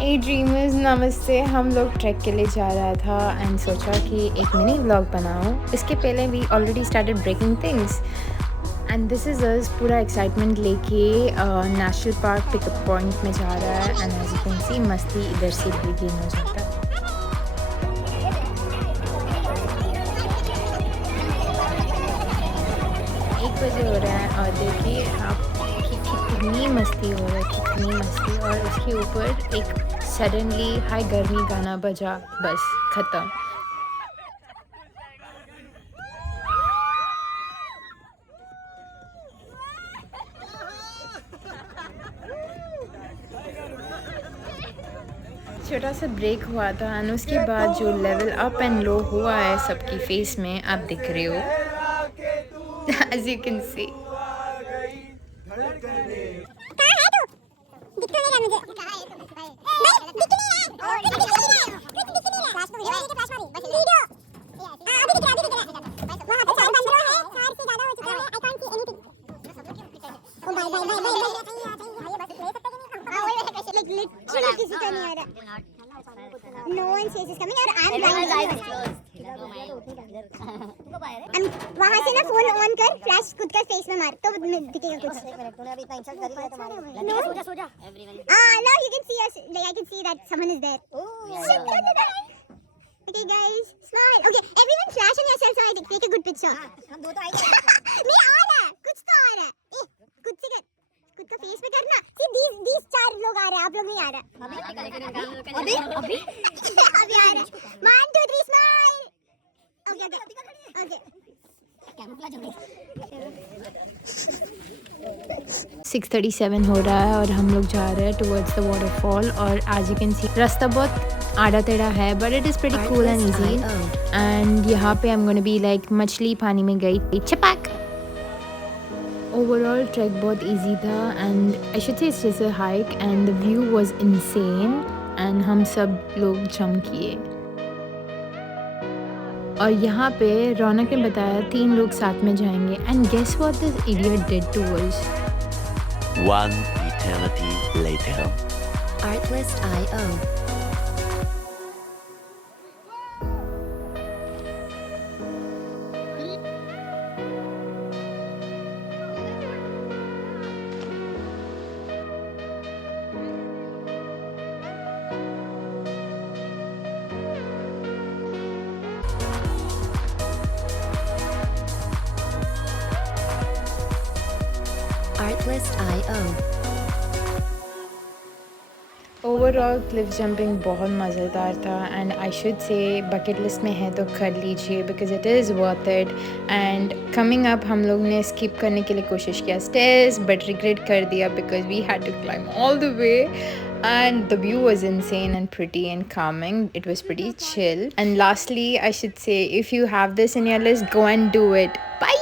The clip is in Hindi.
ए ड्रीमर्स नमस्ते। हम लोग ट्रैक के लिए जा रहा था एंड सोचा कि एक मिनी व्लॉग बनाऊं। इसके पहले we already started breaking things and this is us पूरा एक्साइटमेंट लेके नेशनल पार्क पिकअप पॉइंट में जा रहा है and as you can see मस्ती इधर से बिगिन हो जाता है। 1 बजे हो रहा है और देखिए आप कितनी मस्ती हो रहा है, कितनी मस्ती। और उसके ऊपर एक सडनली हाई गर्मी गाना बजा, बस ख़त्म। छोटा सा ब्रेक हुआ था एंड उसके बाद जो लेवल अप एंड लो हुआ है सबकी फेस में आप दिख रहे हो as you can see. No one says is coming और I'm blind. वहाँ से ना फोन ऑन कर, फ्लैश खुद का फेस में मार तो दिखेगा कुछ। तूने अभी इतना इंसल्ट कर दिया तो मार। सो जा। Now you can see us. Like I can see that someone is there. Okay guys, smile. Okay, everyone flash on yourself so I take a good picture. हम दो तो आएंगे। नहीं आ रहा है, कुछ तो आ रहा है। खुद से कर, खुद का फेस पे करना। See these 4 लोग आ रहे हैं, आप लोग नहीं आ रहे। अभी आ रहे हैं। 1 2 3 smile. Okay. 6:37 हो रहा है और हम लोग जा रहे हैं टुवर्ड्स द वाटरफॉल। और आज यू कैन सी रास्ता बहुत आड़ा टेढ़ा है but it is pretty cool and easy. And यहाँ पे I am gonna be like मछली पानी में गई छपाक। ओवरऑल ट्रैक बहुत इजी था एंड आई शुड से it's just a hike and the view was insane and हम सब लोग जम किए। और यहाँ पे रौनक ने बताया 3 लोग साथ में जाएंगे and guess what this idiot did to us. One eternity later. Artlist.io. Artlist.io. Overall cliff jumping बहुत मज़ेदार था and I should say bucket list में है तो कर लीजिए because it is worth it. And coming up हम लोग ने स्किप करने के लिए कोशिश किया स्टेयर्स बट रिग्रेट कर दिया because we had to climb all the way and the view was insane and pretty and calming. It was pretty chill. And lastly I should say if you have this in your list, go and do it. Bye.